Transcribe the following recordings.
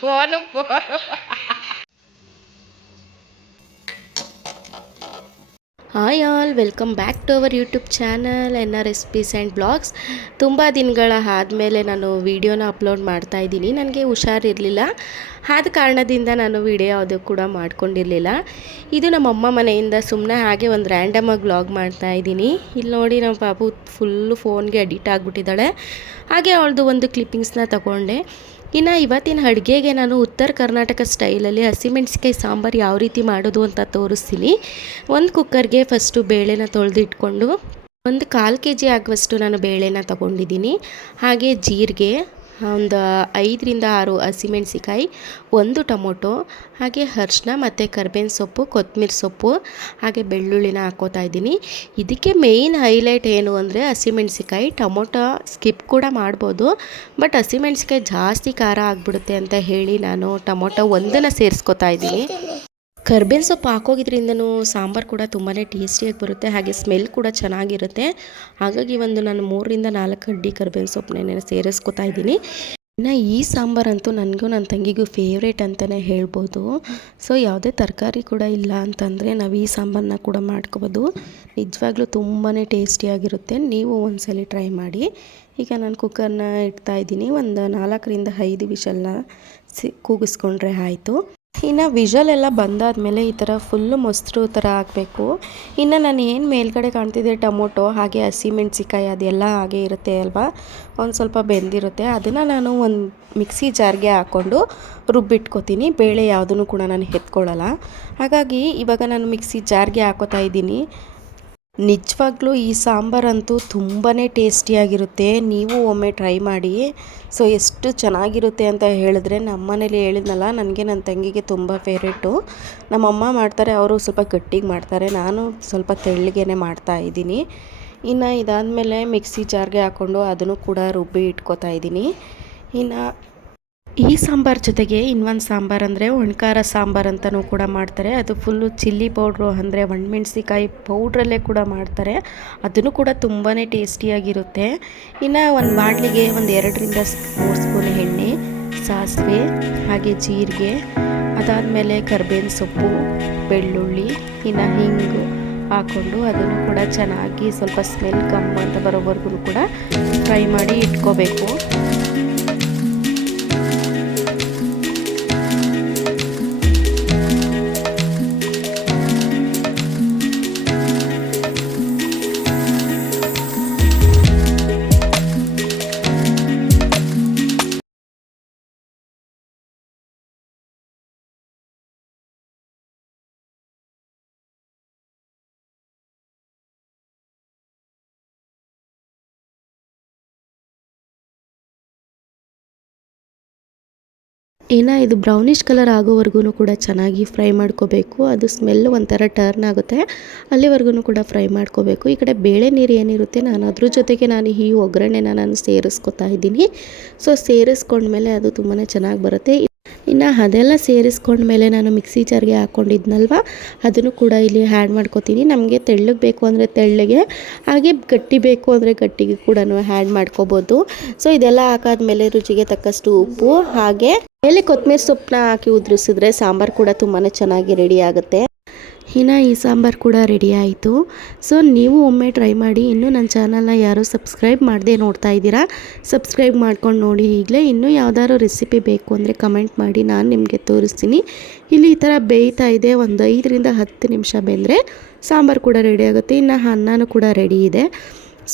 Phone phone hi all welcome back to our YouTube channel N R recipes and blogs ತುಂಬ ದಿನಗಳ ಆದಮೇಲೆ ನಾನು ವೀಡಿಯೋನ ಅಪ್ಲೋಡ್ ಮಾಡ್ತಾ ಇದ್ದೀನಿ. ನನಗೆ ಹುಷಾರಿರಲಿಲ್ಲ ಆದ ಕಾರಣದಿಂದ ನಾನು ವಿಡಿಯೋ ಅದು ಕೂಡ ಮಾಡ್ಕೊಂಡಿರಲಿಲ್ಲ. ಇದು ನಮ್ಮಮ್ಮ ಮನೆಯಿಂದ ಸುಮ್ಮನೆ ಹಾಗೆ ಒಂದು ರ್ಯಾಂಡಮಾಗಿ ವ್ಲಾಗ್ ಮಾಡ್ತಾ ಇದ್ದೀನಿ. ಇಲ್ಲಿ ನೋಡಿ ನಮ್ಮ ಪಾಪು ಫುಲ್ಲು ಫೋನ್ಗೆ ಅಡಿಟ್ ಆಗಿಬಿಟ್ಟಿದ್ದಾಳೆ. ಹಾಗೆ ಅವಳದು ಒಂದು ಕ್ಲಿಪ್ಪಿಂಗ್ಸ್ನ ತಗೊಂಡೆ. ಇನ್ನು ಇವತ್ತಿನ ಅಡುಗೆಗೆ ನಾನು ಉತ್ತರ ಕರ್ನಾಟಕ ಸ್ಟೈಲಲ್ಲಿ ಹಸಿಮೆಣ್ಸಿಕಾಯಿ ಸಾಂಬಾರು ಯಾವ ರೀತಿ ಮಾಡೋದು ಅಂತ ತೋರಿಸ್ತೀನಿ. ಒಂದು ಕುಕ್ಕರ್ಗೆ ಫಸ್ಟು ಬೇಳೆನ ತೊಳೆದಿಟ್ಕೊಂಡು, ಒಂದು ಕಾಲು ಕೆ ಜಿ ಆಗುವಷ್ಟು ನಾನು ಬೇಳೆನ ತಗೊಂಡಿದ್ದೀನಿ. ಹಾಗೆ ಜೀರಿಗೆ ಒಂದು ಐದರಿಂದ ಆರು ಹಸಿಮೆಣ್ಸಿಕಾಯಿ ಒಂದು ಟೊಮೊಟೊ, ಹಾಗೆ ಅರ್ಶಿನ ಮತ್ತು ಕರ್ಬೇವಿನ ಸೊಪ್ಪು, ಕೊತ್ತಂಬರಿ ಸೊಪ್ಪು, ಹಾಗೆ ಬೆಳ್ಳುಳ್ಳಿನ ಹಾಕೋತಾ ಇದ್ದೀನಿ. ಇದಕ್ಕೆ ಮೇಯ್ನ್ ಹೈಲೈಟ್ ಏನು ಅಂದರೆ ಹಸಿಮೆಣ್ಸಿಕಾಯಿ ಟೊಮೊಟೊ ಸ್ಕಿಪ್ ಕೂಡ ಮಾಡ್ಬೋದು ಬಟ್ ಹಸಿಮೆಣ್ಸಿಕಾಯಿ ಜಾಸ್ತಿ ಖಾರ ಆಗಿಬಿಡುತ್ತೆ ಅಂತ ಹೇಳಿ ನಾನು ಟೊಮೊಟೊ ಒಂದನ್ನು ಸೇರಿಸ್ಕೊತಾ ಇದ್ದೀನಿ. ಕರ್ಬೇವಿನ ಸೊಪ್ಪು ಹಾಕೋಗಿದ್ರಿಂದನೂ ಸಾಂಬಾರು ಕೂಡ ತುಂಬಾ ಟೇಸ್ಟಿಯಾಗಿ ಬರುತ್ತೆ, ಹಾಗೆ ಸ್ಮೆಲ್ ಕೂಡ ಚೆನ್ನಾಗಿರುತ್ತೆ. ಹಾಗಾಗಿ ಒಂದು ನಾನು ಮೂರರಿಂದ ನಾಲ್ಕು ಅಡ್ಡಿ ಕರ್ಬೇವಿನ ಸೊಪ್ಪನ್ನೇ ಸೇರಿಸ್ಕೊತಾ ಇದ್ದೀನಿ. ಇನ್ನು ಈ ಸಾಂಬಾರಂತೂ ನನಗೂ ನನ್ನ ತಂಗಿಗೂ ಫೇವ್ರೇಟ್ ಅಂತಲೇ ಹೇಳ್ಬೋದು. ಸೊ ಯಾವುದೇ ತರಕಾರಿ ಕೂಡ ಇಲ್ಲ ಅಂತಂದರೆ ನಾವು ಈ ಸಾಂಬಾರನ್ನ ಕೂಡ ಮಾಡ್ಕೋಬೋದು. ನಿಜವಾಗ್ಲೂ ತುಂಬಾ ಟೇಸ್ಟಿಯಾಗಿರುತ್ತೆ. ನೀವು ಒಂದ್ಸಲಿ ಟ್ರೈ ಮಾಡಿ. ಈಗ ನಾನು ಕುಕ್ಕರ್ನ ಇಡ್ತಾ ಇದ್ದೀನಿ. ಒಂದು ನಾಲ್ಕರಿಂದ ಐದು ವಿಷಲ್ನ ಸಿ, ಕೂಗಿಸ್ಕೊಂಡ್ರೆ ಆಯಿತು. ಇನ್ನು ವಿಷಲ್ ಎಲ್ಲ ಬಂದಾದಮೇಲೆ ಈ ಥರ ಫುಲ್ಲು ಮೊಸರು ಥರ ಹಾಕಬೇಕು ಇನ್ನು ನಾನು ಏನು ಮೇಲ್ಗಡೆ ಕಾಣ್ತಿದ್ದೆ ಟೊಮೊಟೊ, ಹಾಗೆ ಹಸಿಮೆಣ್ಸಿಕಾಯಿ ಅದೆಲ್ಲ ಹಾಗೆ ಇರುತ್ತೆ ಅಲ್ವಾ? ಒಂದು ಸ್ವಲ್ಪ ಬೆಂದಿರುತ್ತೆ. ಅದನ್ನು ನಾನು ಒಂದು ಮಿಕ್ಸಿ ಜಾರ್ಗೆ ಹಾಕ್ಕೊಂಡು ರುಬ್ಬಿಟ್ಕೋತೀನಿ. ಬೇಳೆ ಯಾವುದನ್ನು ಕೂಡ ನಾನು ಎತ್ಕೊಳ್ಳಲ್ಲ ಹಾಗಾಗಿ ಇವಾಗ ನಾನು ಮಿಕ್ಸಿ ಜಾರ್ಗೆ ಹಾಕೋತಾ ಇದ್ದೀನಿ. ನಿಜವಾಗ್ಲೂ ಈ ಸಾಂಬಾರಂತೂ ತುಂಬಾ ಟೇಸ್ಟಿಯಾಗಿರುತ್ತೆ. ನೀವು ಒಮ್ಮೆ ಟ್ರೈ ಮಾಡಿ. ಸೊ, ಎಷ್ಟು ಚೆನ್ನಾಗಿರುತ್ತೆ ಅಂತ ಹೇಳಿದ್ರೆ ನಮ್ಮ ಮನೇಲಿ ಹೇಳಿದ್ನಲ್ಲ, ನನಗೆ ನನ್ನ ತಂಗಿಗೆ ತುಂಬ ಫೇವ್ರೇಟು. ನಮ್ಮಮ್ಮ ಮಾಡ್ತಾರೆ, ಅವರು ಸ್ವಲ್ಪ ಗಟ್ಟಿಗೆ ಮಾಡ್ತಾರೆ. ನಾನು ಸ್ವಲ್ಪ ತೆಳ್ಳಗೇನೆ ಮಾಡ್ತಾ ಇದ್ದೀನಿ. ಇನ್ನು ಇದಾದಮೇಲೆ ಮಿಕ್ಸಿ ಜಾರ್ಗೆ ಹಾಕ್ಕೊಂಡು ಅದನ್ನು ಕೂಡ ರುಬ್ಬಿ ಇಟ್ಕೋತಾ ಇದ್ದೀನಿ. ಇನ್ನು ಈ ಸಾಂಬಾರ್ ಜೊತೆಗೆ ಇನ್ನೊಂದು ಸಾಂಬಾರ್ ಅಂದರೆ ಒಣಕಾರ ಸಾಂಬಾರು ಅಂತಲೂ ಕೂಡ ಮಾಡ್ತಾರೆ. ಅದು ಫುಲ್ಲು ಚಿಲ್ಲಿ ಪೌಡ್ರು ಅಂದರೆ ಒಣಮೆಣ್ಸಿಕಾಯಿ ಪೌಡ್ರಲ್ಲೇ ಕೂಡ ಮಾಡ್ತಾರೆ. ಅದನ್ನು ಕೂಡ ತುಂಬಾ ಟೇಸ್ಟಿಯಾಗಿರುತ್ತೆ. ಇನ್ನು ಒಂದು ಬಾಣಲಿಗೆ ಒಂದು ಎರಡರಿಂದ ಮೂರು ಸ್ಪೂನ್ ಎಣ್ಣೆ, ಸಾಸಿವೆ, ಹಾಗೆ ಜೀರಿಗೆ, ಅದಾದಮೇಲೆ ಕರ್ಬೇವಿನ ಸೊಪ್ಪು, ಬೆಳ್ಳುಳ್ಳಿ, ಇನ್ನು ಹಿಂಗು ಹಾಕ್ಕೊಂಡು ಅದನ್ನು ಕೂಡ ಚೆನ್ನಾಗಿ ಸ್ವಲ್ಪ ಸ್ಮೆಲ್ ಕಮ್ಮಿ ಅಂತ ಬರೋವರೆಗೂ ಕೂಡ ಫ್ರೈ ಮಾಡಿ ಇಟ್ಕೋಬೇಕು. ಇನ್ನು ಇದು ಬ್ರೌನಿಷ್ ಕಲರ್ ಆಗೋವರೆಗೂ ಕೂಡ ಚೆನ್ನಾಗಿ ಫ್ರೈ ಮಾಡ್ಕೋಬೇಕು. ಅದು ಸ್ಮೆಲ್ ಒಂಥರ ಟರ್ನ್ ಆಗುತ್ತೆ. ಅಲ್ಲಿವರೆಗೂ ಕೂಡ ಫ್ರೈ ಮಾಡ್ಕೋಬೇಕು. ಈ ಕಡೆ ಬೇಳೆ ನೀರು ಏನಿರುತ್ತೆ ನಾನು ಅದ್ರ ಜೊತೆಗೆ ನಾನು ಈ ಒಗ್ಗರಣೆನ ನಾನು ಸೇರಿಸ್ಕೊತಾ ಇದ್ದೀನಿ. ಸೊ ಸೇರಿಸ್ಕೊಂಡ್ಮೇಲೆ ಅದು ತುಂಬಾ ಚೆನ್ನಾಗಿ ಬರುತ್ತೆ. ಇನ್ನು ಅದೆಲ್ಲ ಸೇರಿಸ್ಕೊಂಡ್ಮೇಲೆ ನಾನು ಮಿಕ್ಸಿ ಜಾರ್ಗೆ ಹಾಕ್ಕೊಂಡಿದ್ನಲ್ವ ಅದನ್ನು ಕೂಡ ಇಲ್ಲಿ ಆ್ಯಡ್ ಮಾಡ್ಕೋತೀನಿ. ನಮಗೆ ತೆಳ್ಳಗೆ ಬೇಕು ಅಂದರೆ ತೆಳ್ಳಗೆ, ಹಾಗೆ ಗಟ್ಟಿ ಬೇಕು ಅಂದರೆ ಗಟ್ಟಿಗೆ ಕೂಡ ಆ್ಯಡ್ ಮಾಡ್ಕೋಬೋದು. ಸೊ ಇದೆಲ್ಲ ಹಾಕಾದ್ಮೇಲೆ ರುಚಿಗೆ ತಕ್ಕಷ್ಟು ಉಪ್ಪು, ಹಾಗೆ ಮೇಲೆ ಕೊತ್ತಂಬರಿ ಸೊಪ್ಪನ್ನ ಹಾಕಿ ಉದುರಿಸಿದ್ರೆ ಸಾಂಬಾರು ಕೂಡ ತುಂಬಾ ಚೆನ್ನಾಗಿ ರೆಡಿ ಆಗುತ್ತೆ. ಇನ್ನು ಈ ಸಾಂಬಾರು ಕೂಡ ರೆಡಿ ಆಯಿತು. ಸೊ ನೀವು ಒಮ್ಮೆ ಟ್ರೈ ಮಾಡಿ, ಇನ್ನೂ ನನ್ನ ಚಾನಲ್ನ ಯಾರೂ ಸಬ್ಸ್ಕ್ರೈಬ್ ಮಾಡದೆ ನೋಡ್ತಾ ಇದ್ದೀರಾ ಸಬ್ಸ್ಕ್ರೈಬ್ ಮಾಡ್ಕೊಂಡು ನೋಡಿ ಈಗಲೇ ಇನ್ನೂ ಯಾವುದಾದ್ರು ರೆಸಿಪಿ ಬೇಕು ಅಂದರೆ ಕಮೆಂಟ್ ಮಾಡಿ, ನಾನು ನಿಮಗೆ ತೋರಿಸ್ತೀನಿ. ಇಲ್ಲಿ ಈ ಥರ ಬೇಯ್ತಾ ಇದೆ, ಒಂದು ಐದರಿಂದ ಹತ್ತು ನಿಮಿಷ ಬೆಂದರೆ ಸಾಂಬಾರು ಕೂಡ ರೆಡಿ ಆಗುತ್ತೆ, ಇನ್ನು ಅನ್ನನೂ ಕೂಡ ರೆಡಿ ಇದೆ.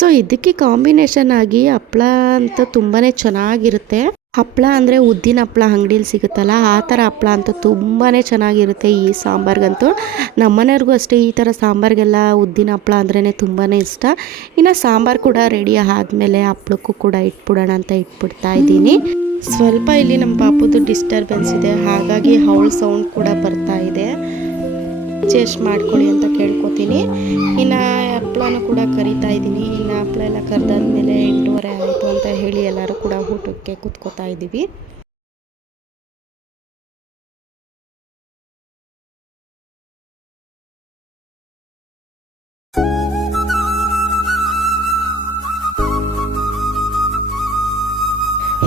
ಸೊ ಇದಕ್ಕೆ ಕಾಂಬಿನೇಷನ್ ಆಗಿ ಹಪ್ಪಳ ಅಂತ ತುಂಬಾ ಚೆನ್ನಾಗಿರುತ್ತೆ. ಹಪ್ಪಳ ಅಂದರೆ ಉದ್ದಿನ ಹಪ್ಪಳ ಅಂಗಡೀಲಿ ಸಿಗುತ್ತಲ್ಲ, ಆ ಥರ ಹಪ್ಪಳ ಅಂತೂ ತುಂಬಾ ಚೆನ್ನಾಗಿರುತ್ತೆ ಈ ಸಾಂಬಾರ್ಗಂತೂ. ನಮ್ಮನೆಯವ್ರಿಗೂ ಅಷ್ಟೇ ಈ ಥರ ಸಾಂಬಾರಿಗೆಲ್ಲ ಉದ್ದಿನ ಹಪ್ಪಳ ಅಂದ್ರೇ ತುಂಬಾ ಇಷ್ಟ. ಇನ್ನು ಸಾಂಬಾರು ಕೂಡ ರೆಡಿ ಆದಮೇಲೆ ಹಪ್ಪಳಕ್ಕೂ ಕೂಡ ಇಟ್ಬಿಡೋಣ ಅಂತ ಇಟ್ಬಿಡ್ತಾ ಇದ್ದೀನಿ. ಸ್ವಲ್ಪ ಇಲ್ಲಿ ನಮ್ಮ ಪಾಪುದು ಡಿಸ್ಟರ್ಬೆನ್ಸ್ ಇದೆ, ಹಾಗಾಗಿ ಹೌಲ್ ಸೌಂಡ್ ಕೂಡ ಬರ್ತಾ ಇದೆ. ಅಡ್ಜಸ್ಟ್ ಮಾಡ್ಕೊಳ್ಳಿ ಅಂತ ಕೇಳ್ಕೊತೀನಿ. ಇನ್ನು ಹಪ್ಳನೂ ಕೂಡ ಕರಿತಾ ಇದ್ದೀನಿ. ಇನ್ನು ಹಪ್ಳ ಎಲ್ಲ ಕರೆದಾದ್ಮೇಲೆ ಎಂಟೂವರೆ ಆಯಿತು ಅಂತ ಹೇಳಿ ಎಲ್ಲರೂ ಕೂಡ ಊಟಕ್ಕೆ ಕೂತ್ಕೋತಾ ಇದ್ದೀವಿ.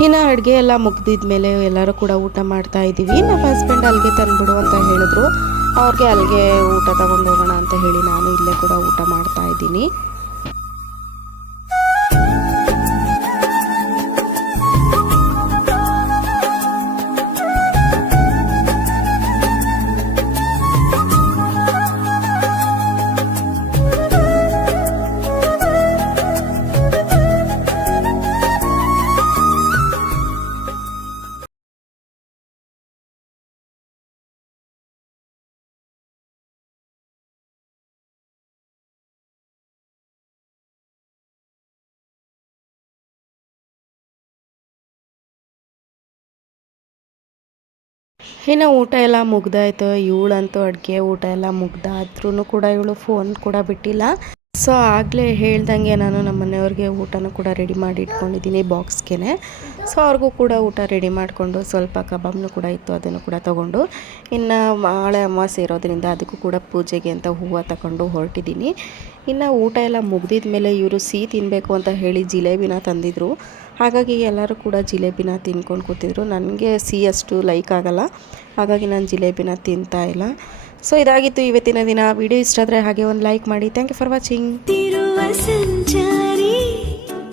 ಇನ್ನು ಅಡುಗೆ ಎಲ್ಲ ಮುಗ್ದಿದ್ಮೇಲೆ ಎಲ್ಲರೂ ಕೂಡ ಊಟ ಮಾಡ್ತಾ ಇದ್ದೀವಿ. ನಮ್ಮ ಹಸ್ಬೆಂಡ್ ಅಲ್ಲಿಗೆ ತಂದುಬಿಡು ಅಂತ ಹೇಳಿದ್ರು. ಅವ್ರಿಗೆ ಅಲ್ಲಿಗೆ ಊಟ ತಗೊಂಡು ಹೋಗೋಣ ಅಂತ ಹೇಳಿ ನಾನು ಇಲ್ಲೇ ಕೂಡ ಊಟ ಮಾಡ್ತಾ ಇದ್ದೀನಿ. ಇನ್ನು ಊಟ ಎಲ್ಲ ಮುಗ್ದಾಯ್ತು. ಇವಳಂತೂ ಅಡುಗೆ ಊಟ ಎಲ್ಲ ಮುಗ್ದಾದ್ರೂ ಕೂಡ ಇವಳು ಫೋನ್ ಕೂಡ ಬಿಟ್ಟಿಲ್ಲ. ಸೊ ಆಗಲೇ ಹೇಳ್ದಂಗೆ ನಾನು ನಮ್ಮ ಮನೆಯವ್ರಿಗೆ ಊಟನೂ ಕೂಡ ರೆಡಿ ಮಾಡಿ ಇಟ್ಕೊಂಡಿದ್ದೀನಿ ಬಾಕ್ಸ್ಗೆ ಸೊ ಅವ್ರಿಗೂ ಕೂಡ ಊಟ ರೆಡಿ ಮಾಡಿಕೊಂಡು ಸ್ವಲ್ಪ ಕಬಾಬ್ನು ಕೂಡ ಇತ್ತು, ಅದನ್ನು ಕೂಡ ತೊಗೊಂಡು. ಇನ್ನು ನಾಳೆ ಅಮಾವಾಸ್ಯೆ ಇರೋದರಿಂದ ಅದಕ್ಕೂ ಕೂಡ ಪೂಜೆಗೆ ಅಂತ ಹೂವು ತಗೊಂಡು ಹೊರಟಿದ್ದೀನಿ. ಇನ್ನು ಊಟ ಎಲ್ಲ ಮುಗ್ದಿದ ಮೇಲೆ ಇವರು ಸಿಹಿ ತಿನ್ನಬೇಕು ಅಂತ ಹೇಳಿ ಜಿಲೇಬಿನ ತಂದಿದ್ರು. ಹಾಗಾಗಿ ಎಲ್ಲರೂ ಕೂಡ ಜಿಲೇಬಿನ ತಿನ್ಕೊಂಡು ಕೂತಿದ್ರು. ನನಗೆ ಸಿ ಅಷ್ಟು ಲೈಕ್ ಆಗಲ್ಲ. ಹಾಗಾಗಿ ನಾನು ಜಿಲೇಬಿನ ತಿಂತಾ ಇಲ್ಲ. ಸೊ ಇದಾಗಿತ್ತು ಇವತ್ತಿನ ದಿನ. ವಿಡಿಯೋ ಇಷ್ಟ ಆದರೆ ಹಾಗೆ ಒಂದು ಲೈಕ್ ಮಾಡಿ. Thank you for watching